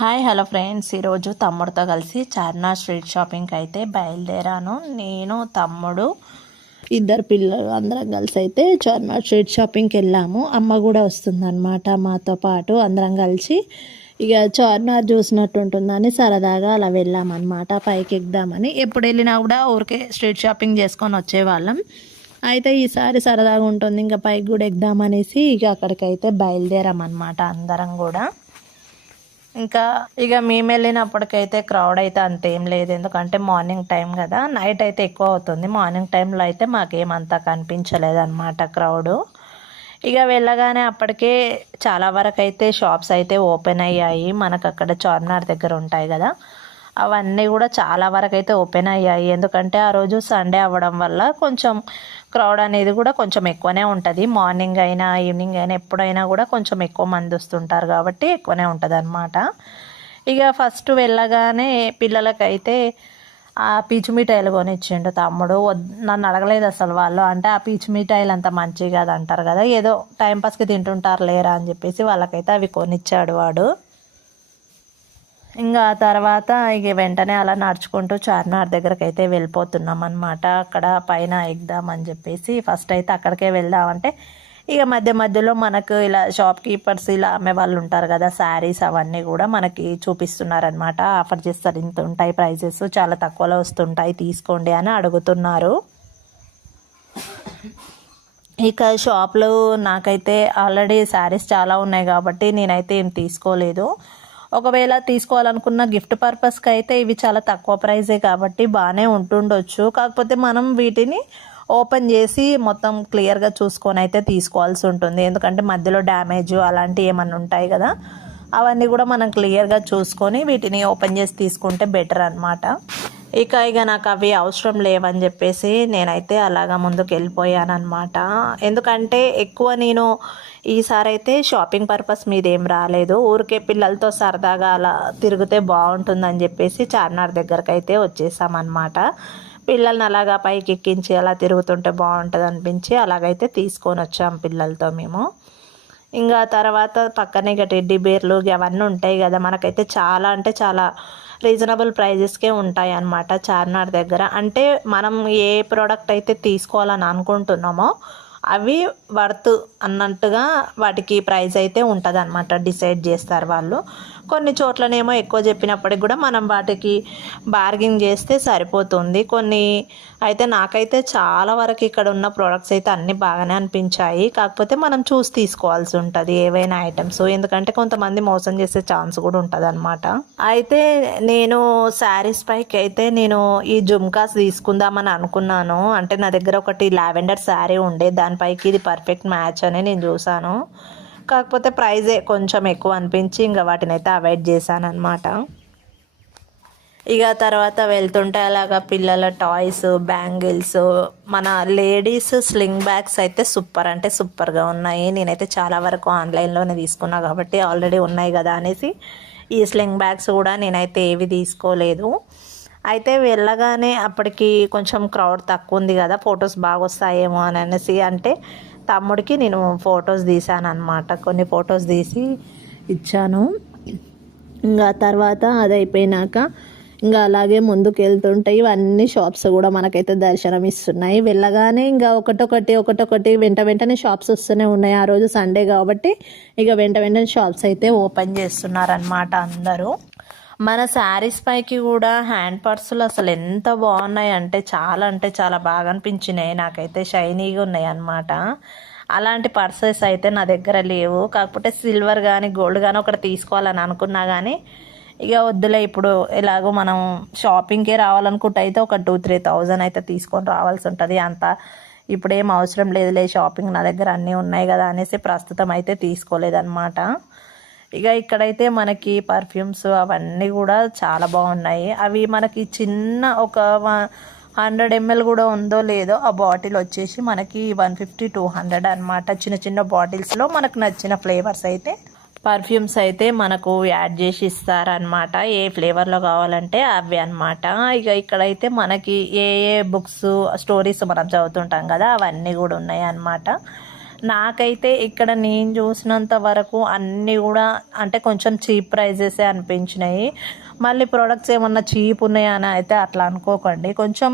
Hi hello friends, ఈరోజు తమ్ముడితో కలిసి చార్మినార్ స్ట్రీట్ షాపింగ్కి అయితే బయలుదేరాను. నేను తమ్ముడు ఇద్దరు పిల్లలు అందరం కలిసి అయితే చార్మినార్ స్ట్రీట్ షాపింగ్కి వెళ్ళాము. అమ్మ కూడా వస్తుందన్నమాట మాతో పాటు. అందరం కలిసి ఇక చార్మినార్ చూసినట్టు ఉంటుందని సరదాగా అలా వెళ్ళామన్నమాట. పైకి ఎక్కుదామని. ఎప్పుడు వెళ్ళినా కూడా ఊరికే స్ట్రీట్ షాపింగ్ చేసుకొని వచ్చేవాళ్ళం. అయితే ఈసారి సరదాగా ఉంటుంది, ఇంకా పైకి కూడా ఎక్కుదామనేసి ఇక అక్కడికైతే బయలుదేరామన్నమాట అందరం కూడా. ఇంకా మేము వెళ్ళినప్పటికైతే క్రౌడ్ అయితే అంతేం లేదు, ఎందుకంటే మార్నింగ్ టైం కదా. నైట్ అయితే ఎక్కువ అవుతుంది, మార్నింగ్ టైంలో అయితే మాకేమంతా కనిపించలేదు అనమాట క్రౌడు. వెళ్ళగానే అప్పటికే చాలా వరకు అయితే షాప్స్ అయితే ఓపెన్ అయ్యాయి. మనకు అక్కడ చార్మినార్ దగ్గర ఉంటాయి కదా, అవన్నీ కూడా చాలా వరకు అయితే ఓపెన్ అయ్యాయి. ఎందుకంటే ఆ రోజు సండే అవ్వడం వల్ల కొంచెం క్రౌడ్ అనేది కూడా కొంచెం ఎక్కువనే ఉంటుంది. మార్నింగ్ అయినా ఈవినింగ్ అయినా ఎప్పుడైనా కూడా కొంచెం ఎక్కువ మంది వస్తుంటారు కాబట్టి ఎక్కువనే ఉంటుంది అన్నమాట. ఫస్ట్ వెళ్ళగానే పిల్లలకైతే ఆ పీచు మిఠాయిలు కొనిచ్చిండు తమ్ముడు. నన్ను అడగలేదు అసలు వాళ్ళు. అంటే ఆ పీచు మిఠాయిలు అంత మంచిగా కాదు అంటారు కదా, ఏదో టైంపాస్కి తింటుంటారు లేరా అని చెప్పేసి వాళ్ళకైతే అవి కొనిచ్చాడు వాడు. తర్వాత వెంటనే అలా నడుచుకుంటూ చార్మినార్ దగ్గరికి అయితే వెళ్ళిపోతున్నాం అనమాట. అక్కడ పైన ఎక్కుదామని చెప్పేసి ఫస్ట్ అయితే అక్కడికే వెళ్దామంటే మధ్య మధ్యలో మనకు ఇలా షాప్ కీపర్స్ ఇలా అమ్మే వాళ్ళు ఉంటారు కదా, శారీస్ అవన్నీ కూడా మనకి చూపిస్తున్నారనమాట. ఆఫర్ చేస్తారు, ఇంత ఉంటాయి ప్రైజెస్, చాలా తక్కువలో వస్తుంటాయి, తీసుకోండి అని అడుగుతున్నారు. షాప్లో నాకైతే ఆల్రెడీ శారీస్ చాలా ఉన్నాయి కాబట్టి నేనైతే ఏం తీసుకోలేదు. ఒకవేళ తీసుకోవాలనుకున్న గిఫ్ట్ పర్పస్కి అయితే ఇవి చాలా తక్కువ ప్రైజే కాబట్టి బాగానే ఉంటుండొచ్చు. కాకపోతే మనం వీటిని ఓపెన్ చేసి మొత్తం క్లియర్గా చూసుకొని అయితే తీసుకోవాల్సి ఉంటుంది. ఎందుకంటే మధ్యలో డ్యామేజ్ అలాంటివి ఏమన్నా ఉంటాయి కదా, అవన్నీ కూడా మనం క్లియర్గా చూసుకొని వీటిని ఓపెన్ చేసి తీసుకుంటే బెటర్ అనమాట. నాకు అవి అవసరం లేవని చెప్పేసి నేనైతే అలాగా ముందుకు వెళ్ళిపోయాను అనమాట. ఎందుకంటే ఎక్కువ నేను ఈసారి అయితే షాపింగ్ పర్పస్ మీద ఏం రాలేదు, ఊరికే పిల్లలతో సరదాగా అలా తిరిగితే బాగుంటుందని చెప్పేసి చార్మినార్ దగ్గరకు అయితే వచ్చేసామన్నమాట. పిల్లల్ని అలాగా పైకి ఎక్కించి అలా తిరుగుతుంటే బాగుంటుంది అనిపించి అలాగైతే తీసుకొని వచ్చాం పిల్లలతో మేము. తర్వాత పక్కనే టెడ్డీ బేర్లు అవన్నీ ఉంటాయి కదా, మనకైతే చాలా అంటే చాలా రీజనబుల్ ప్రైజెస్కే ఉంటాయి అన్నమాట చార్మినార్ దగ్గర. అంటే మనం ఏ ప్రోడక్ట్ అయితే తీసుకోవాలని అనుకుంటున్నామో అవి వర్త్ అన్నట్టుగా వాటికి ప్రైస్ అయితే ఉంటుంది అనమాట, డిసైడ్ చేస్తారు వాళ్ళు. కొన్ని చోట్లనేమో ఎక్కువ చెప్పినప్పటికి కూడా మనం వాటికి బార్గింగ్ చేస్తే సరిపోతుంది. కొన్ని అయితే నాకైతే చాలా వరకు ఇక్కడ ఉన్న ప్రోడక్ట్స్ అయితే అన్నీ బాగానే అనిపించాయి. కాకపోతే మనం చూసి తీసుకోవాల్సి ఉంటుంది ఏవైనా ఐటమ్స్, ఎందుకంటే కొంతమంది మోసం చేసే ఛాన్స్ కూడా ఉంటుంది అనమాట. అయితే నేను శారీస్ పైకి అయితే నేను ఈ జుమ్కాస్ తీసుకుందామని అనుకున్నాను. అంటే నా దగ్గర ఒకటి లావెండర్ శారీ ఉండే, దానిపైకి ఇది పర్ఫెక్ట్ మ్యాచ్ అని నేను చూసాను. కాకపోతే ప్రైజే కొంచెం ఎక్కువ అనిపించి వాటిని అయితే అవాయిడ్ చేశాను అనమాట. తర్వాత వెళ్తుంటే అలాగా పిల్లల టాయ్స్, బ్యాంగిల్స్, మన లేడీస్ స్లింగ్ బ్యాగ్స్ అయితే సూపర్ అంటే సూపర్గా ఉన్నాయి. నేనైతే చాలా వరకు ఆన్లైన్లోనే తీసుకున్నా కాబట్టి ఆల్రెడీ ఉన్నాయి కదా అనేసి ఈ స్లింగ్ బ్యాగ్స్ కూడా నేనైతే ఏవి తీసుకోలేదు. అయితే వెళ్ళగానే అప్పటికి కొంచెం క్రౌడ్ తక్కువ ఉంది కదా, ఫొటోస్ బాగా వస్తాయేమో అని అనేసి అంటే తమ్ముడికి నేను ఫొటోస్ తీసాను అనమాట. కొన్ని ఫొటోస్ తీసి ఇచ్చాను. తర్వాత అది అయిపోయినాక అలాగే ముందుకు వెళ్తుంటే ఇవన్నీ షాప్స్ కూడా మనకైతే దర్శనం ఇస్తున్నాయి. వెళ్ళగానే ఒకటొకటి వెంటనే షాప్స్ వస్తూనే ఉన్నాయి. ఆ రోజు సండే కాబట్టి వెంటనే షాప్స్ అయితే ఓపెన్ చేస్తున్నారనమాట అందరూ. మన శారీస్ పైకి కూడా హ్యాండ్ పర్సులు అసలు ఎంత బాగున్నాయి అంటే చాలా బాగా అనిపించినాయి నాకైతే. షైనీగా ఉన్నాయి అన్నమాట. అలాంటి పర్సెస్ అయితే నా దగ్గర లేవు. కాకపోతే సిల్వర్ కానీ గోల్డ్ కానీ ఒకటి తీసుకోవాలని అనుకున్నా కానీ వద్దులే, ఇప్పుడు ఎలాగో మనం షాపింగ్కే రావాలనుకుంటే అయితే ఒక 2,000-3,000 అయితే తీసుకొని రావాల్సి ఉంటుంది. అంత ఇప్పుడేం అవసరం లేదులే, షాపింగ్ నా దగ్గర అన్నీ ఉన్నాయి కదా అనేసి ప్రస్తుతం అయితే తీసుకోలేదన్నమాట. ఇక్కడైతే మనకి పర్ఫ్యూమ్స్ అవన్నీ కూడా చాలా బాగున్నాయి. అవి మనకి చిన్న ఒక 100 ml కూడా ఉందో లేదో ఆ బాటిల్ వచ్చేసి మనకి 150-200 అనమాట. చిన్న బాటిల్స్లో మనకు నచ్చిన ఫ్లేవర్స్ అయితే పర్ఫ్యూమ్స్ అయితే మనకు యాడ్ చేసి ఇస్తారనమాట. ఏ ఫ్లేవర్లో కావాలంటే అవి అనమాట. ఇక్కడైతే మనకి ఏ బుక్స్ స్టోరీస్ మనం చదువుతుంటాం కదా, అవన్నీ కూడా ఉన్నాయి అన్నమాట. నాకైతే ఇక్కడ నేను చూసినంత వరకు అన్నీ కూడా అంటే కొంచెం చీప్ ప్రైజెసే అనిపించినాయి. మళ్ళీ ప్రోడక్ట్స్ ఏమన్నా చీప్ ఉన్నాయా అని అయితే అట్లా అనుకోకండి, కొంచెం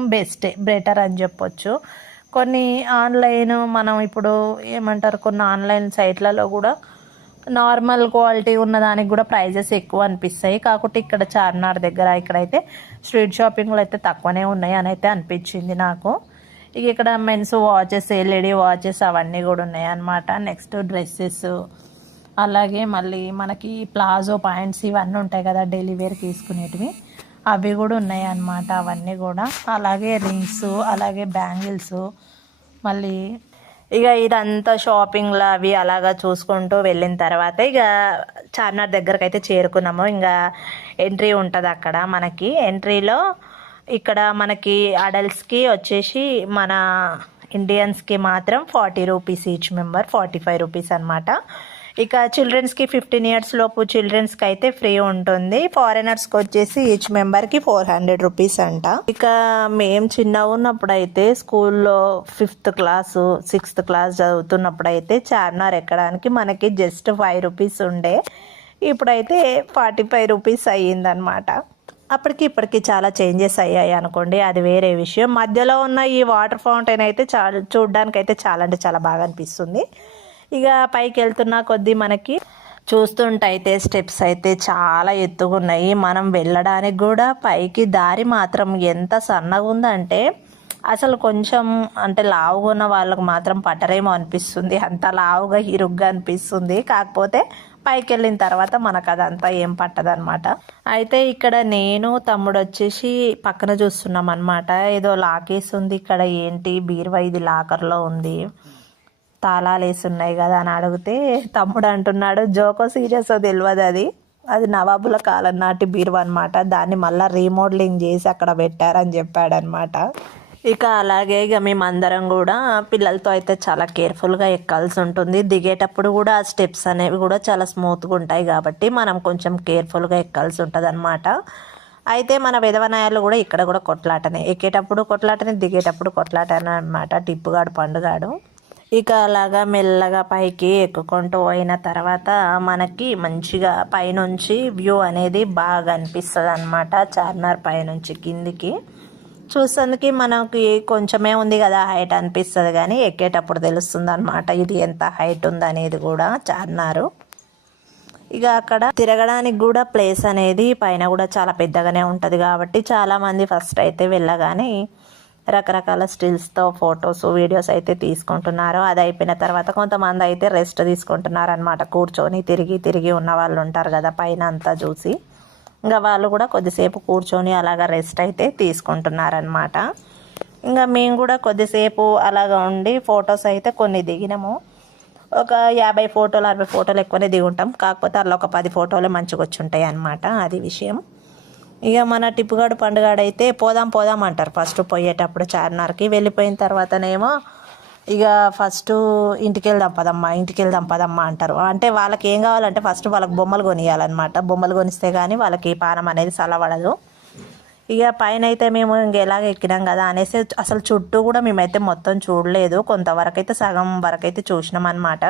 బెటర్ అని చెప్పొచ్చు. కొన్ని ఆన్లైన్ మనం ఇప్పుడు ఏమంటారు, కొన్ని ఆన్లైన్ సైట్లలో కూడా నార్మల్ క్వాలిటీ ఉన్నదానికి కూడా ప్రైజెస్ ఎక్కువ అనిపిస్తాయి. కాకపోతే ఇక్కడ చార్మినార్ దగ్గర ఇక్కడైతే స్ట్రీట్ షాపింగ్లో అయితే తక్కువనే ఉన్నాయి అని అయితే అనిపించింది నాకు. ఇక ఇక్కడ మెన్స్ వాచెస్, ఎల్ఈడి వాచెస్ అవన్నీ కూడా ఉన్నాయి అన్నమాట. నెక్స్ట్ డ్రెస్సెస్, అలాగే మళ్ళీ మనకి ప్లాజో పాయింట్స్ ఇవన్నీ ఉంటాయి కదా డైలీ వేర్ తీసుకునేటివి, అవి కూడా ఉన్నాయి అన్నమాట అవన్నీ కూడా. అలాగే రింగ్స్, అలాగే బ్యాంగిల్స్, మళ్ళీ ఇక ఇదంతా షాపింగ్లో అవి అలాగా చూసుకుంటూ వెళ్ళిన తర్వాత ఇక చార్మినార్ దగ్గరకు అయితే చేరుకున్నాము. ఇంకా ఎంట్రీ ఉంటుంది అక్కడ మనకి. ఎంట్రీలో ఇక్కడ మనకి అడల్ట్స్కి వచ్చేసి మన ఇండియన్స్కి మాత్రం 40 రూపీస్, ఈచ్ మెంబర్ 45 రూపీస్ అనమాట. ఇక చిల్డ్రన్స్కి 15 ఇయర్స్ లోపు చిల్డ్రన్స్కి అయితే ఫ్రీ ఉంటుంది. ఫారినర్స్కి వచ్చేసి ఈచ్ మెంబర్కి 400 రూపీస్ అంట. ఇక మేము చిన్నగా ఉన్నప్పుడు అయితే స్కూల్లో 5th క్లాస్ 6th క్లాస్ చదువుతున్నప్పుడు అయితే చార్మినార్ ఎక్కడానికి మనకి జస్ట్ 5 రూపీస్ ఉండే. ఇప్పుడైతే 45 రూపీస్ అయ్యిందనమాట. అప్పటికి ఇప్పటికి చాలా చేంజెస్ అయ్యాయి అనుకోండి, అది వేరే విషయం. మధ్యలో ఉన్న ఈ వాటర్ ఫౌంటైన్ అయితే చూడడానికి అయితే చాలా అంటే చాలా బాగా అనిపిస్తుంది. ఇక పైకి వెళ్తున్న కొద్దీ మనకి చూస్తుంటే అయితే స్టెప్స్ అయితే చాలా ఎత్తుగా ఉన్నాయి. మనం వెళ్ళడానికి కూడా పైకి దారి మాత్రం ఎంత సన్నగా ఉందంటే అసలు కొంచెం అంటే లావుగా ఉన్న వాళ్ళకు మాత్రం పట్టరేమో అనిపిస్తుంది, అంత లావుగా ఇరుగ్గా అనిపిస్తుంది. కాకపోతే పైకి వెళ్ళిన తర్వాత మనకు అదంతా ఏం పట్టదనమాట. అయితే ఇక్కడ నేను తమ్ముడు వచ్చేసి పక్కన చూస్తున్నాం అనమాట. ఏదో లాకేసి ఉంది ఇక్కడ, ఏంటి బీరువా ఇది లాకర్లో ఉంది, తాళాలు వేసి ఉన్నాయి కదా అని అడిగితే తమ్ముడు అంటున్నాడు, జోకో సీరియసో తెలియదు, అది నవాబుల కాలం నాటి బీరువా అనమాట, దాన్ని మళ్ళీ రీమోడలింగ్ చేసి అక్కడ పెట్టారని చెప్పాడనమాట. ఇక అలాగే ఇక మేమందరం కూడా పిల్లలతో అయితే చాలా కేర్ఫుల్గా ఎక్కాల్సి ఉంటుంది. దిగేటప్పుడు కూడా ఆ స్టెప్స్ అనేవి కూడా చాలా స్మూత్గా ఉంటాయి కాబట్టి మనం కొంచెం కేర్ఫుల్గా ఎక్కాల్సి ఉంటుంది అనమాట. అయితే మన విధవనాయాలు కూడా ఇక్కడ కూడా కొట్లాటనే, ఎక్కేటప్పుడు కొట్లాటనే, దిగేటప్పుడు కొట్లాటనే అనమాట, టిప్పుగాడు పండుగాడు. ఇక అలాగా మెల్లగా పైకి ఎక్కుకుంటూ పోయిన తర్వాత మనకి మంచిగా పైనుంచి వ్యూ అనేది బాగా అనిపిస్తుంది అనమాట. చార్మినార్ పైనుంచి కిందికి చూసేందుకు మనకి కొంచెమే ఉంది కదా హైట్ అనిపిస్తుంది, కానీ ఎక్కేటప్పుడు తెలుస్తుంది అనమాట ఇది ఎంత హైట్ ఉంది అనేది కూడా చార్మినారు. ఇక అక్కడ తిరగడానికి కూడా ప్లేస్ అనేది పైన కూడా చాలా పెద్దగానే ఉంటుంది కాబట్టి చాలామంది ఫస్ట్ అయితే వెళ్ళగానే రకరకాల స్టిల్స్తో ఫొటోస్, వీడియోస్ అయితే తీసుకుంటున్నారు. అది అయిపోయిన తర్వాత కొంతమంది అయితే రెస్ట్ తీసుకుంటున్నారు అనమాట, కూర్చొని తిరిగి ఉన్న వాళ్ళు ఉంటారు కదా పైన అంతా చూసి, ఇంకా వాళ్ళు కూడా కొద్దిసేపు కూర్చొని అలాగా రెస్ట్ అయితే తీసుకుంటున్నారనమాట. ఇంకా మేము కూడా కొద్దిసేపు అలాగా ఉండి ఫొటోస్ అయితే కొన్ని దిగినాము. ఒక 50 ఫోటోలు 60 ఫోటోలు ఎక్కువనే దిగుంటాం, కాకపోతే అలా ఒక 10 ఫోటోలు మంచిగా వచ్చి ఉంటాయి అన్నమాట, అది విషయం. ఇక మన టిప్పుగాడు పండుగాడైతే పోదాం అంటారు ఫస్ట్ పోయేటప్పుడు చార్మినార్కి. వెళ్ళిపోయిన తర్వాతనేమో ఇక ఫస్ట్ ఇంటికి వెళ్దాం పదమ్మా అంటారు. అంటే వాళ్ళకి ఏం కావాలంటే ఫస్ట్ వాళ్ళకి బొమ్మలు కొనియాలన్నమాట, బొమ్మలు కొనిస్తే కానీ వాళ్ళకి పానం అనేది చల్లబడదు. ఇక పైన అయితే మేము ఇంకెలాగ ఎక్కినాం కదా అనేసి అసలు చుట్టూ కూడా మేమైతే మొత్తం చూడలేదు, కొంతవరకు అయితే సగం వరకు అయితే చూసినాం అనమాట.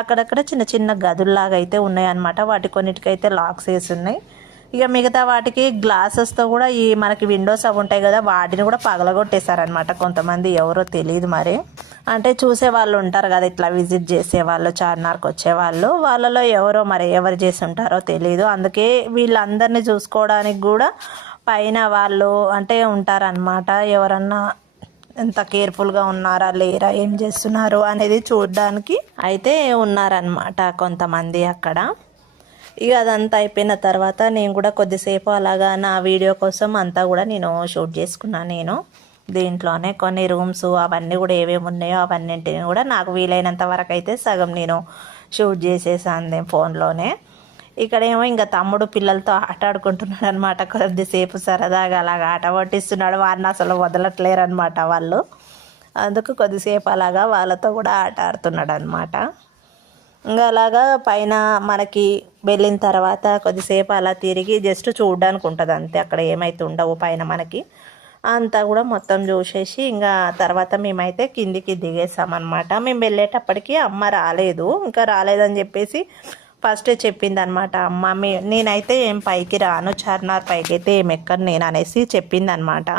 అక్కడక్కడ చిన్న చిన్న గదుల్లాగా అయితే ఉన్నాయి అనమాట, వాటి కొన్నిటికైతే లాక్స్ వేసి ఉన్నాయి. ఇక మిగతా వాటికి గ్లాసెస్తో కూడా ఈ మనకి విండోస్ అవి ఉంటాయి కదా వాటిని కూడా పగలగొట్టేశారనమాట కొంతమంది, ఎవరో తెలియదు మరి. అంటే చూసే వాళ్ళు ఉంటారు కదా ఇట్లా విజిట్ చేసేవాళ్ళు, చార్మినార్కి వచ్చేవాళ్ళు, వాళ్ళలో ఎవరు చేసి ఉంటారో తెలియదు. అందుకే వీళ్ళందరినీ చూసుకోవడానికి కూడా పైన వాళ్ళు అంటే ఉంటారనమాట, ఎవరన్నా ఎంత కేర్ఫుల్గా ఉన్నారా లేరా, ఏం చేస్తున్నారు అనేది చూడడానికి అయితే ఉన్నారనమాట కొంతమంది అక్కడ. ఇక అదంతా అయిపోయిన తర్వాత నేను కూడా కొద్దిసేపు అలాగా నా వీడియో కోసం అంతా కూడా నేను షూట్ చేసుకున్నాను. నేను దీంట్లోనే కొన్ని రూమ్స్ అవన్నీ కూడా ఏమేమి ఉన్నాయో అవన్నింటిని కూడా నాకు వీలైనంత వరకు అయితే సగం నేను షూట్ చేసేసాను ఫోన్లోనే. ఇక్కడేమో ఇంకా తమ్ముడు పిల్లలతో ఆట ఆడుకుంటున్నాడు అనమాట, కొద్దిసేపు సరదాగా అలాగా ఆట పట్టిస్తున్నాడు, వారిని అసలు వదలట్లేరు అనమాట వాళ్ళు. అందుకు కొద్దిసేపు అలాగా వాళ్ళతో కూడా ఆట ఆడుతున్నాడు అనమాట. ఇంకా అలాగా పైన మనకి వెళ్ళిన తర్వాత కొద్దిసేపు అలా తిరిగి జస్ట్ చూడడానికి ఉంటుంది అంతే, అక్కడ ఏమైతే ఉండవు పైన మనకి. అంతా కూడా మొత్తం చూసేసి ఇంకా తర్వాత మేమైతే కిందికి దిగేసామన్నమాట. మేము వెళ్ళేటప్పటికి అమ్మ రాలేదు, ఇంకా రాలేదని చెప్పేసి ఫస్టే చెప్పింది అనమాట అమ్మ. నేనైతే ఏం పైకి రాను, చార్మినార్ పైకి అయితే ఏం ఎక్కను నేను అనేసి చెప్పింది అనమాట.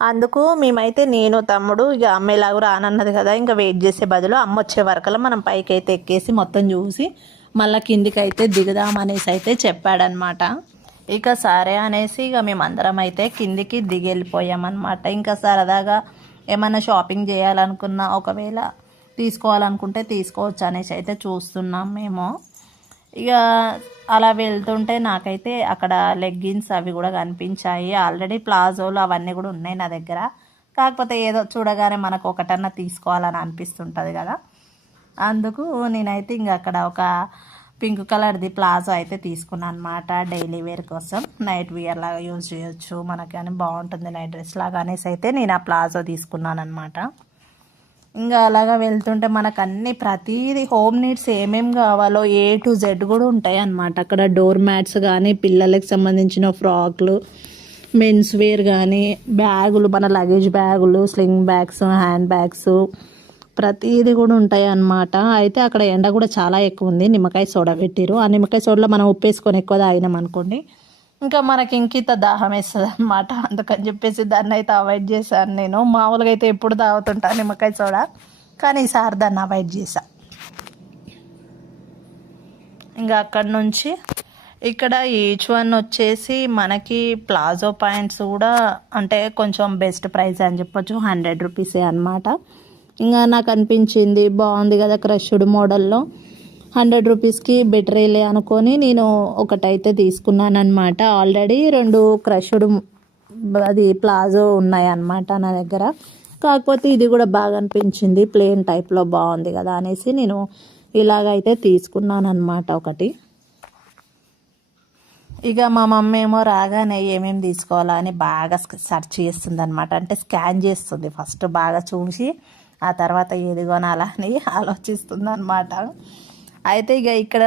అందుకు మేమైతే నేను తమ్ముడు ఇక అమ్మ ఎలాగో రానన్నది కదా, ఇంకా వెయిట్ చేసే బదులు అమ్మ వచ్చే వరకల్లా మనం పైకి అయితే ఎక్కేసి మొత్తం చూసి మళ్ళీ కిందికి అయితే దిగుదామనేసి అయితే చెప్పాడనమాట. ఇక సరే అనేసి ఇక మేమందరం అయితే కిందికి దిగి వెళ్ళిపోయామన్నమాట. ఇంకా సరదాగా ఏమైనా షాపింగ్ చేయాలనుకున్నా, ఒకవేళ తీసుకోవాలనుకుంటే తీసుకోవచ్చు అనేసి అయితే చూస్తున్నాం మేము. ఇక అలా వెళ్తుంటే నాకైతే అక్కడ లెగ్గిన్స్ అవి కూడా కనిపించాయి. ఆల్రెడీ ప్లాజోలు అవన్నీ కూడా ఉన్నాయి నా దగ్గర. కాకపోతే ఏదో చూడగానే మనకు ఒకటన్నా తీసుకోవాలని అనిపిస్తుంటుంది కదా, అందుకు నేనైతే ఇంక అక్కడ ఒక పింక్ కలర్ది ప్లాజో అయితే తీసుకున్నాను అనమాట. డైలీ వేర్ కోసం నైట్ వేర్ లాగా యూజ్ చేయొచ్చు మనకి, కానీ బాగుంటుంది నైట్ డ్రెస్ లాగా అనేసి అయితే నేను ఆ ప్లాజో తీసుకున్నాను అనమాట. ఇంకా అలాగా వెళ్తుంటే మనకు అన్ని ప్రతిదీ హోమ్ నీడ్స్ ఏమేమి కావాలో A to Z కూడా ఉంటాయి అన్నమాట. అక్కడ డోర్ మ్యాట్స్ కానీ, పిల్లలకి సంబంధించిన ఫ్రాక్లు, మెన్స్ వేర్ కానీ, బ్యాగులు, మన లగేజ్ బ్యాగులు, స్లింగ్ బ్యాగ్స్, హ్యాండ్ బ్యాగ్స్, ప్రతిదీ కూడా ఉంటాయి అన్నమాట. అయితే అక్కడ ఎండ కూడా చాలా ఎక్కువ ఉంది. నిమ్మకాయ సోడా పెట్టిరు. ఆ నిమ్మకాయ సోడాలో మనం ఉప్పేసుకొని ఎక్కువ తాగినాం అనుకోండి, ఇంకా మనకి ఇంకింత దాహం వేస్తుంది అనమాట. అందుకని చెప్పేసి దాన్ని అయితే అవాయిడ్ చేశాను నేను. మామూలుగా అయితే ఎప్పుడు తాగుతుంటాను నిమ్మకాయ సోడా, కానీ ఈసారి దాన్ని అవాయిడ్ చేశా. ఇంకా అక్కడ నుంచి ఇక్కడ ఈచ్ వన్ వచ్చేసి మనకి ప్లాజో ప్యాంట్స్ కూడా అంటే కొంచెం బెస్ట్ ప్రైస్ అని చెప్పొచ్చు, 100 రూపీసే అనమాట. ఇంకా నాకు అనిపించింది బాగుంది కదా క్రష్డ్ మోడల్లో, 100 రూపీస్కి బెటరేలే అనుకొని నేను ఒకటైతే తీసుకున్నాను అనమాట. ఆల్రెడీ 2 క్రష్డ్ అది ప్లాజో ఉన్నాయన్నమాట నా దగ్గర. కాకపోతే ఇది కూడా బాగా అనిపించింది, ప్లెయిన్ టైప్లో బాగుంది కదా అనేసి నేను ఇలాగైతే తీసుకున్నాను అనమాట ఒకటి. ఇక మా మమ్మీ ఏమో రాగానే ఏమేమి తీసుకోవాలా అని బాగా సెర్చ్ చేస్తుంది అనమాట. అంటే స్కాన్ చేస్తుంది ఫస్ట్, బాగా చూసి ఆ తర్వాత ఏది కొనాలా అని ఆలోచిస్తుంది అనమాట. అయితే ఇక ఇక్కడ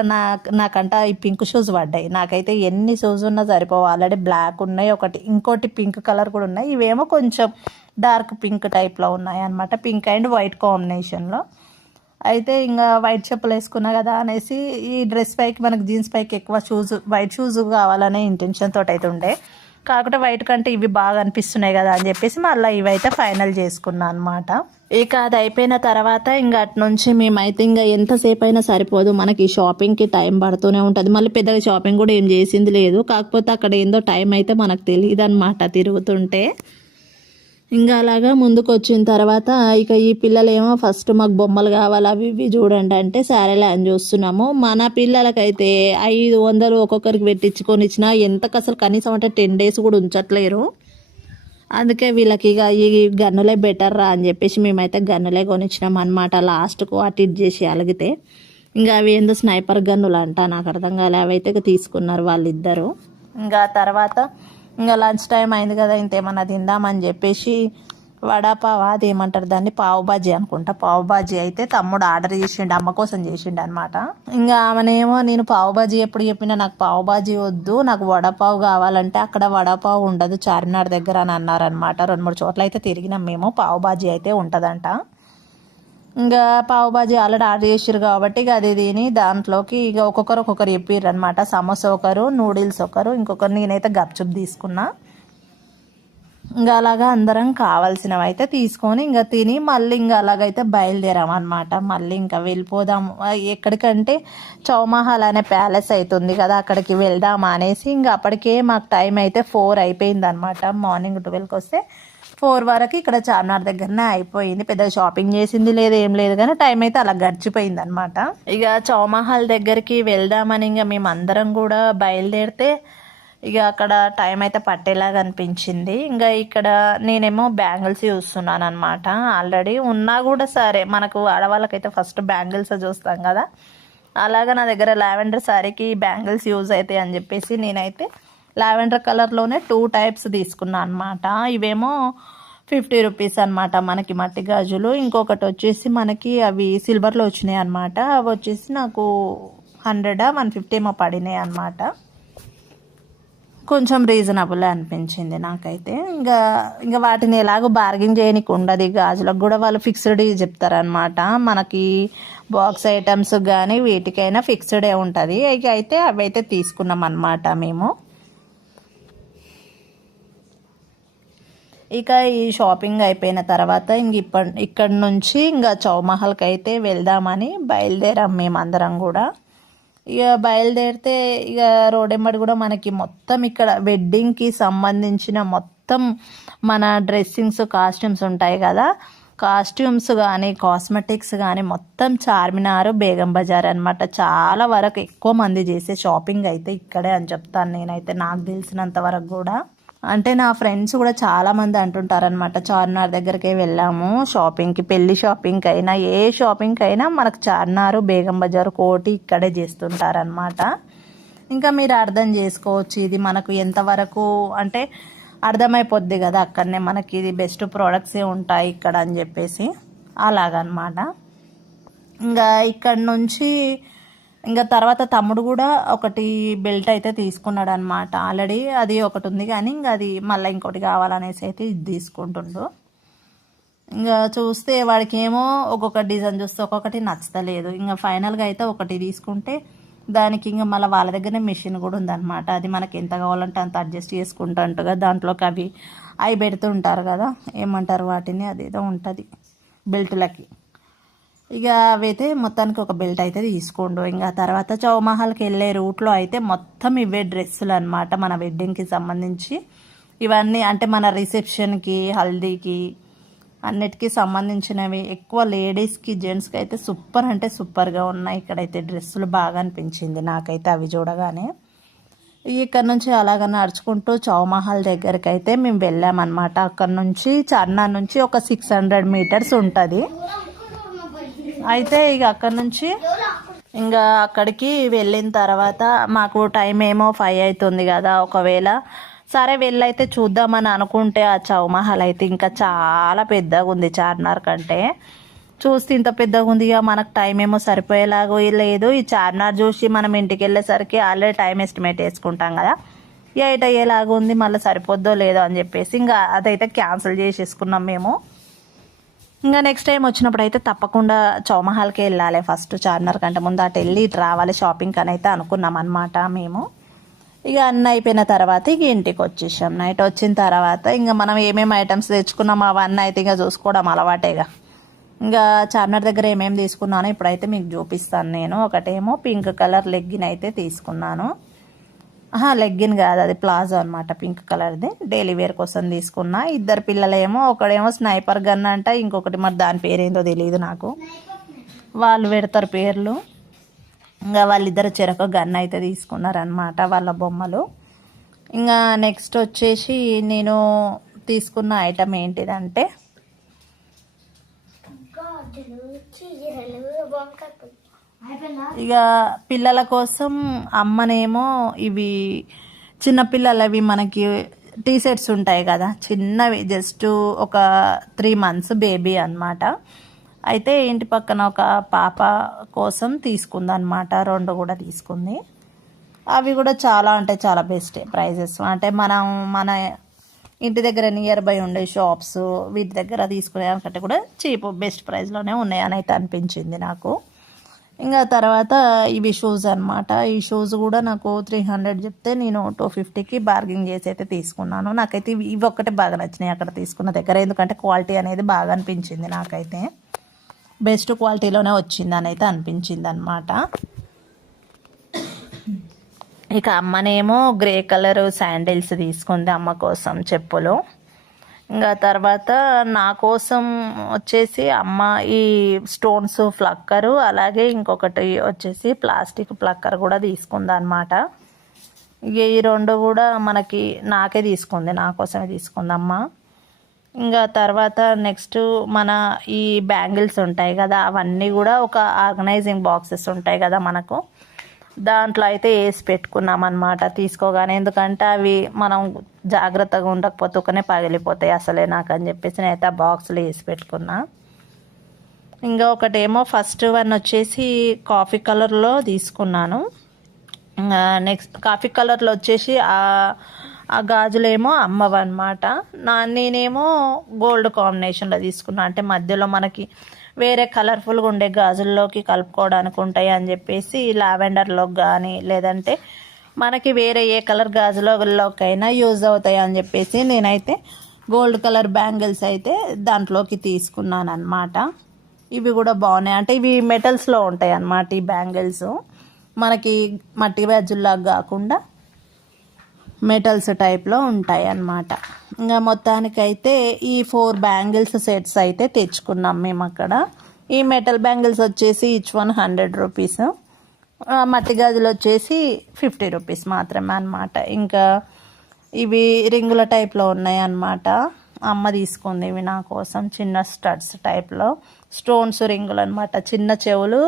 నాకంట ఈ పింక్ షూస్ పడ్డాయి. నాకైతే ఎన్ని షూస్ ఉన్నా సరిపోవు. ఆల్రెడీ బ్లాక్ ఉన్నాయి, ఇంకోటి పింక్ కలర్ కూడా ఉన్నాయి. ఇవేమో కొంచెం డార్క్ పింక్ టైప్లో ఉన్నాయి అనమాట, పింక్ అండ్ వైట్ కాంబినేషన్లో. అయితే ఇంకా వైట్ చెప్పులు వేసుకున్నా కదా అనేసి ఈ డ్రెస్ పైకి మనకు జీన్స్ పైకి ఎక్కువ వైట్ షూస్ కావాలనే ఇంటెన్షన్ తోటి అయితే ఉండే. కాకపోతే వైట్ కంటే ఇవి బాగా అనిపిస్తున్నాయి కదా అని చెప్పేసి మళ్ళీ ఇవైతే ఫైనల్ చేసుకున్నాను అనమాట. ఇక అది అయిపోయిన తర్వాత ఇంకా అటు నుంచి మేమైతే ఇంకా ఎంతసేపు అయినా సరిపోదు, మనకి షాపింగ్కి టైం పడుతూనే ఉంటుంది. మళ్ళీ పెద్దగా షాపింగ్ కూడా ఏం చేసింది లేదు. కాకపోతే అక్కడ ఏందో టైం అయితే మనకు తెలియదు అనమాట తిరుగుతుంటే. ఇంకా అలాగా ముందుకు వచ్చిన తర్వాత ఇక ఈ పిల్లలేమో ఫస్ట్ మాకు బొమ్మలు కావాలి అవి ఇవి చూడండి అంటే సరేలే అని చూస్తున్నాము. మన పిల్లలకైతే 500 ఒక్కొక్కరికి పెట్టించుకొని ఇచ్చినా ఎంతకు అసలు కనీసం అంటే 10 days కూడా ఉంచట్లేరు. అందుకే వీళ్ళకి ఇక ఈ గన్నులే బెటర్ రా అని చెప్పేసి మేమైతే గన్నులే కొనిచ్చినాం అనమాట. లాస్ట్కు అటు ఇటు చేసి అలిగితే ఇంకా అవి ఏందో స్నైపర్ గన్నులు అంట, నాకు అర్థం కాలే. అవి అయితే తీసుకున్నారు వాళ్ళిద్దరు. ఇంకా తర్వాత ఇంకా లంచ్ టైం అయింది కదా, ఇంతేమన్నా తిందామని చెప్పేసి వడాపావ్ అది ఏమంటారు దాన్ని, పావు బాజీ అనుకుంటా, పావు బాజీ అయితే తమ్ముడు ఆర్డర్ చేసిండు, అమ్మ కోసం చేసిండు అనమాట. ఇంకా ఆమెనేమో నేను పావు బాజీ ఎప్పుడు చెప్పినా నాకు పావు బాజీ వద్దు, నాకు వడాపావు కావాలంటే అక్కడ వడాపావు ఉండదు చార్మినార్ దగ్గర అని అన్నారనమాట. 2-3 చోట్ల అయితే తిరిగినాం మేము, పావు బాజీ అయితే ఉంటుందంట. ఇంకా పావు బాజీ ఆల్రెడీ ఆర్డర్ చేసారు కాబట్టి ఇక అది తిని దాంట్లోకి ఇక ఒక్కొక్కరు చెప్పారు అనమాట. సమోసా ఒకరు, నూడిల్స్ ఒకరు, ఇంకొకరు నేనైతే గప్చుప్ తీసుకున్నా. ఇంకా అలాగా అందరం కావాల్సినవి అయితే తీసుకొని ఇంకా తిని మళ్ళీ ఇంకా అలాగైతే బయలుదేరాం అనమాట. మళ్ళీ ఇంకా వెళ్ళిపోదాము ఎక్కడికంటే చౌమహల్ అనే ప్యాలెస్ అవుతుంది కదా, అక్కడికి వెళ్దామా అనేసి ఇంకా అప్పటికే మాకు టైం అయితే 4 అయిపోయింది అనమాట. మార్నింగ్ 12కి వస్తే 4 వరకు ఇక్కడ చార్మినార్ దగ్గరనే అయిపోయింది. పెద్దగా షాపింగ్ చేసింది లేదు ఏం లేదు, కానీ టైం అయితే అలా గడిచిపోయింది అనమాట. ఇక చౌమహల్ దగ్గరికి వెళ్దామని ఇంకా మేము అందరం కూడా బయలుదేరితే ఇక అక్కడ టైం అయితే పట్టేలాగా అనిపించింది. ఇంకా ఇక్కడ నేనేమో బ్యాంగిల్స్ చూస్తున్నాను అనమాట. ఆల్రెడీ ఉన్నా కూడా సరే మనకు ఆడవాళ్ళకైతే ఫస్ట్ బ్యాంగిల్స్ చూస్తాం కదా, అలాగా నా దగ్గర లావెండర్ శారీకి బ్యాంగిల్స్ యూజ్ అవుతాయి అని చెప్పేసి నేనైతే లావెండర్ కలర్లోనే 2 టైప్స్ తీసుకున్నాను అనమాట. ఇవేమో 50 రూపీస్ అనమాట మనకి మట్టి గాజులు. ఇంకొకటి వచ్చేసి మనకి అవి సిల్వర్లో వచ్చినాయి అనమాట. అవి వచ్చేసి నాకు 100-150 ఏమో పడినాయి అనమాట. కొంచెం రీజనబుల్ అనిపించింది నాకైతే. ఇంకా వాటిని ఎలాగో బార్గెన్ చేయనికి ఉండదు. గాజులకు కూడా వాళ్ళు ఫిక్స్డ్ చెప్తారనమాట. మనకి బాక్స్ ఐటమ్స్ కానీ వీటికైనా ఫిక్స్డే ఉంటుంది. ఇక అయితే అవి అయితే తీసుకున్నాం అనమాట మేము. ఇక ఈ షాపింగ్ అయిపోయిన తర్వాత ఇక్కడ నుంచి ఇంకా చౌమహల్కి అయితే వెళ్దామని బయలుదేరాం మేమందరం కూడా. ఇక బయలుదేరితే ఇక రోడ్ ఎంబడి కూడా మనకి మొత్తం ఇక్కడ వెడ్డింగ్కి సంబంధించిన మొత్తం మన డ్రెస్సింగ్స్ కాస్ట్యూమ్స్ ఉంటాయి కదా, కాస్ట్యూమ్స్ కానీ కాస్మెటిక్స్ కానీ మొత్తం చార్మినార్, బేగం బజార్ అనమాట. చాలా వరకు ఎక్కువ మంది చేసే షాపింగ్ అయితే ఇక్కడే అని చెప్తాను నేనైతే, నాకు తెలిసినంత వరకు కూడా. అంటే నా ఫ్రెండ్స్ కూడా చాలామంది అంటుంటారనమాట, చార్మినార్ దగ్గరికే వెళ్ళాము షాపింగ్కి, పెళ్లి షాపింగ్కి అయినా ఏ షాపింగ్కి అయినా మనకు చార్మినార్, బేగం బజార్, కోటి ఇక్కడే చేస్తుంటారనమాట. ఇంకా మీరు అర్థం చేసుకోవచ్చు ఇది మనకు ఎంతవరకు అంటే అర్థమైపోద్ది కదా, అక్కడనే మనకి ఇది బెస్ట్ ప్రోడక్ట్సే ఉంటాయి ఇక్కడ అని చెప్పేసి అలాగనమాట. ఇంకా ఇక్కడ నుంచి ఇంకా తర్వాత తమ్ముడు కూడా ఒకటి బెల్ట్ అయితే తీసుకున్నాడు అనమాట. ఆల్రెడీ అది ఒకటి ఉంది కానీ ఇంకా అది మళ్ళీ ఇంకోటి కావాలనేసి అయితే ఇది తీసుకుంటుండు. ఇంకా చూస్తే వాడికి ఏమో ఒక్కొక్క డిజైన్ చూస్తే ఒక్కొక్కటి నచ్చతలేదు. ఇంకా ఫైనల్గా అయితే ఒకటి తీసుకుంటే దానికి ఇంకా మళ్ళీ వాళ్ళ దగ్గరనే మెషిన్ కూడా ఉందన్నమాట. అది మనకి ఎంత కావాలంటే అంత అడ్జస్ట్ చేసుకుంటుంటగా దాంట్లోకి అవి పెడుతుంటారు కదా, ఏమంటారు వాటిని, అదేదో ఉంటుంది బెల్టులకి. ఇక అవైతే మొత్తానికి ఒక బెల్ట్ అయితే తీసుకోండు. ఇంకా తర్వాత చౌమహల్కి వెళ్ళే రూట్లో అయితే మొత్తం ఇవే డ్రెస్సులు అనమాట, మన వెడ్డింగ్కి సంబంధించి ఇవన్నీ. అంటే మన రిసెప్షన్కి, హల్దీకి అన్నిటికీ సంబంధించినవి. ఎక్కువ లేడీస్కి, జెంట్స్కి అయితే సూపర్ అంటే సూపర్గా ఉన్నాయి ఇక్కడైతే డ్రెస్సులు. బాగా అనిపించింది నాకైతే అవి చూడగానే. ఇక్కడ నుంచి అలాగ నడుచుకుంటూ చౌమహల్ దగ్గరికి అయితే మేము వెళ్ళామన్నమాట. అక్కడ నుంచి చార్మినార్ నుంచి ఒక 600 మీటర్స్ ఉంటుంది. అయితే ఇక అక్కడ నుంచి ఇంకా అక్కడికి వెళ్ళిన తర్వాత మాకు టైం ఏమో 5 అవుతుంది కదా. ఒకవేళ సరే వెళ్ళైతే చూద్దామని అనుకుంటే ఆ చౌమహల్ అయితే ఇంకా చాలా పెద్దగా ఉంది చార్మినార్ కంటే. చూస్తే ఇంత పెద్దగా ఉంది, ఇక మనకు టైం ఏమో సరిపోయేలాగో లేదు. ఈ చార్మినార్ చూసి మనం ఇంటికి వెళ్ళేసరికి ఆల్రెడీ టైం ఎస్టిమేట్ వేసుకుంటాం కదా, ఎయిట్ అయ్యేలాగా ఉంది, మళ్ళీ సరిపోద్దో లేదో అని చెప్పేసి ఇంకా అదైతే క్యాన్సిల్ చేసేసుకున్నాం మేము. ఇంకా నెక్స్ట్ టైం వచ్చినప్పుడు అయితే తప్పకుండా చౌమహల్కి వెళ్ళాలి, ఫస్ట్ చార్మినార్ కంటే ముందు అటు వెళ్ళి ఇటు రావాలి షాపింగ్ అని అయితే అనుకున్నాం అనమాట మేము. ఇక అన్నీ అయిపోయిన తర్వాత ఇక ఇంటికి వచ్చేసాం. నైట్ వచ్చిన తర్వాత ఇంకా మనం ఏమేమి ఐటమ్స్ తెచ్చుకున్నాం అవన్నీ అయితే ఇంకా చూసుకోవడం అలవాటేగా. ఇంకా చార్మినార్ దగ్గర ఏమేమి తీసుకున్నానో ఇప్పుడైతే మీకు చూపిస్తాను నేను. ఒకటేమో పింక్ కలర్ లెగ్గిన్ అయితే తీసుకున్నాను. లెగ్గిన్ కాదు, అది ప్లాజో అనమాట, పింక్ కలర్ది. డైలీ వేర్ కోసం తీసుకున్నా. ఇద్దరు పిల్లలేమో, ఒకడేమో స్నైపర్ గన్ అంట, ఇంకొకటి మరి దాని పేరేందో తెలియదు నాకు, వాళ్ళు పెడతారు పేర్లు. ఇంకా వాళ్ళిద్దరు చెరొక గన్ అయితే తీసుకున్నారనమాట, వాళ్ళ బొమ్మలు. ఇంకా నెక్స్ట్ వచ్చేసి నేను తీసుకున్న ఐటమ్ ఏంటిదంటే ఇక పిల్లల కోసం అమ్మనేమో ఇవి చిన్నపిల్లలవి మనకి టీ షర్ట్స్ ఉంటాయి కదా చిన్నవి, జస్ట్ ఒక 3 months బేబీ అనమాట. అయితే ఇంటి పక్కన ఒక పాప కోసం తీసుకుందనమాట, 2 కూడా తీసుకుంది. అవి కూడా చాలా అంటే చాలా బెస్ట్ ప్రైజెస్. అంటే మన ఇంటి దగ్గర నియర్ బై ఉండే షాప్స్ వీటి దగ్గర తీసుకునే దానికంటే కూడా చీప్, బెస్ట్ ప్రైస్లోనే ఉన్నాయని అయితే అనిపించింది నాకు. ఇంకా తర్వాత ఇవి షూస్ అనమాట. ఈ షూస్ కూడా నాకు 300 చెప్తే నేను 250కి బార్గెన్ చేసి అయితే తీసుకున్నాను. నాకైతే ఇవి ఒక్కటే బాగా నచ్చినాయి అక్కడ తీసుకున్న దగ్గర, ఎందుకంటే క్వాలిటీ అనేది బాగా అనిపించింది నాకైతే, బెస్ట్ క్వాలిటీలోనే వచ్చిందని అయితే అనిపించింది అనమాట. ఇక అమ్మనేమో గ్రే కలర్ శాండిల్స్ తీసుకుంది అమ్మ కోసం, చెప్పులు. ఇంకా తర్వాత నా కోసం వచ్చేసి అమ్మ ఈ స్టోన్స్ ఫ్లక్కరు, అలాగే ఇంకొకటి వచ్చేసి ప్లాస్టిక్ ప్లక్కర్ కూడా తీసుకుంది అనమాట. ఇక ఈ 2 కూడా నాకే తీసుకుంది, నా కోసమే తీసుకుంది అమ్మ. ఇంకా తర్వాత నెక్స్ట్ మన ఈ బ్యాంగిల్స్ ఉంటాయి కదా, అవన్నీ కూడా ఒక ఆర్గనైజింగ్ బాక్సెస్ ఉంటాయి కదా మనకు, దాంట్లో అయితే వేసి పెట్టుకున్నాం అనమాట తీసుకోగానే. ఎందుకంటే అవి మనం జాగ్రత్తగా ఉండకపోతే ఒకనే పగిలిపోతాయి అసలే నాకు అని చెప్పేసి నేనైతే ఆ బాక్స్లో వేసి పెట్టుకున్నా. ఇంకా ఒకటేమో ఫస్ట్ వన్ వచ్చేసి కాఫీ కలర్లో తీసుకున్నాను. నెక్స్ట్ కాఫీ కలర్లో వచ్చేసి ఆ గాజులేమో అమ్మవన్నమాట. నేనేమో గోల్డ్ కాంబినేషన్లో తీసుకున్నా. అంటే మధ్యలో మనకి వేరే కలర్ఫుల్గా ఉండే గాజుల్లోకి కలుపుకోవడానికి ఉంటాయి అని చెప్పేసి లావెండర్లోకి కానీ లేదంటే మనకి వేరే ఏ కలర్ గాజులలోకైనా యూజ్ అవుతాయి అని చెప్పేసి నేనైతే గోల్డ్ కలర్ బ్యాంగిల్స్ అయితే దాంట్లోకి తీసుకున్నాను అనమాట. ఇవి కూడా బాగున్నాయి. అంటే ఇవి మెటల్స్లో ఉంటాయి అన్నమాట. ఈ బ్యాంగిల్స్ మనకి మట్టి గాజుల్లాగా కాకుండా మెటల్స్ టైప్లో ఉంటాయి అన్నమాట. ఇంకా మొత్తానికైతే ఈ 4 బ్యాంగిల్స్ సెట్స్ అయితే తెచ్చుకున్నాం మేము అక్కడ. ఈ మెటల్ బ్యాంగిల్స్ వచ్చేసి ఈచ్ వన్ 100 రూపీస్, మట్టి గాజులు వచ్చేసి 50 రూపీస్ మాత్రమే అన్నమాట. ఇంకా ఇవి రింగుల టైప్లో ఉన్నాయి అన్నమాట. అమ్మ తీసుకుంది ఇవి నా కోసం, చిన్న స్టడ్స్ టైప్లో స్టోన్స్ రింగులు అనమాట. చిన్న చెవులు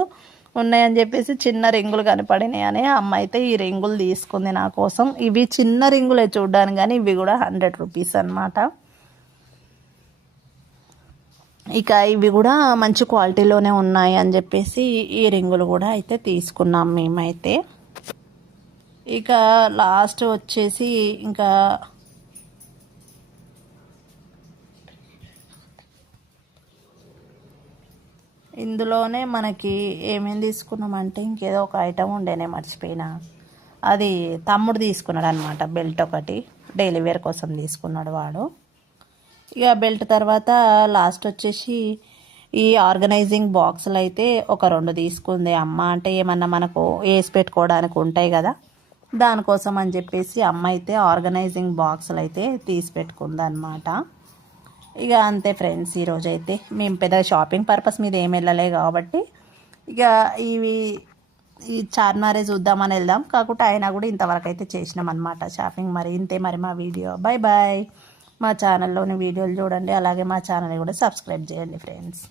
ఉన్నాయని చెప్పేసి చిన్న రింగులు కనపడినాయి అని అమ్మ అయితే ఈ రింగులు తీసుకుంది నా కోసం. ఇవి చిన్న రింగులే చూడ్డానికి, కానీ ఇవి కూడా 100 రూపీస్ అనమాట. ఇక ఇవి కూడా మంచి క్వాలిటీలోనే ఉన్నాయి అని చెప్పేసి ఈ రింగులు కూడా అయితే తీసుకున్నాం మేమైతే. ఇక లాస్ట్ వచ్చేసి ఇంకా ఇందులోనే మనకి ఏమేమి తీసుకున్నామంటే ఇంకేదో ఒక ఐటమ్ ఉండేనే మర్చిపోయినా. అది తమ్ముడు తీసుకున్నాడు అనమాట. బెల్ట్ ఒకటి డైలీ వేర్ కోసం తీసుకున్నాడు వాడు. ఇక బెల్ట్ తర్వాత లాస్ట్ వచ్చేసి ఈ ఆర్గనైజింగ్ బాక్సులు అయితే ఒక 2 తీసుకుంది అమ్మ. అంటే ఏమన్నా మనకు వేసి పెట్టుకోవడానికి ఉంటాయి కదా, దానికోసం అని చెప్పేసి అమ్మ అయితే ఆర్గనైజింగ్ బాక్సులు అయితే తీసి పెట్టుకుంది అనమాట. ఇక అంతే ఫ్రెండ్స్, ఈరోజైతే మేము పెద్ద షాపింగ్ పర్పస్ మీద ఏం వెళ్ళలే కాబట్టి ఇక ఈ చార్మినారే చూద్దామని వెళ్దాం. కాకపోతే అయినా కూడా ఇంతవరకు అయితే చేసినాం అనమాట షాపింగ్. మరి ఇంతే మరి మా వీడియో. Bye bye. మా ఛానల్లోని వీడియోలు చూడండి, అలాగే మా ఛానల్ని కూడా సబ్స్క్రైబ్ చేయండి ఫ్రెండ్స్.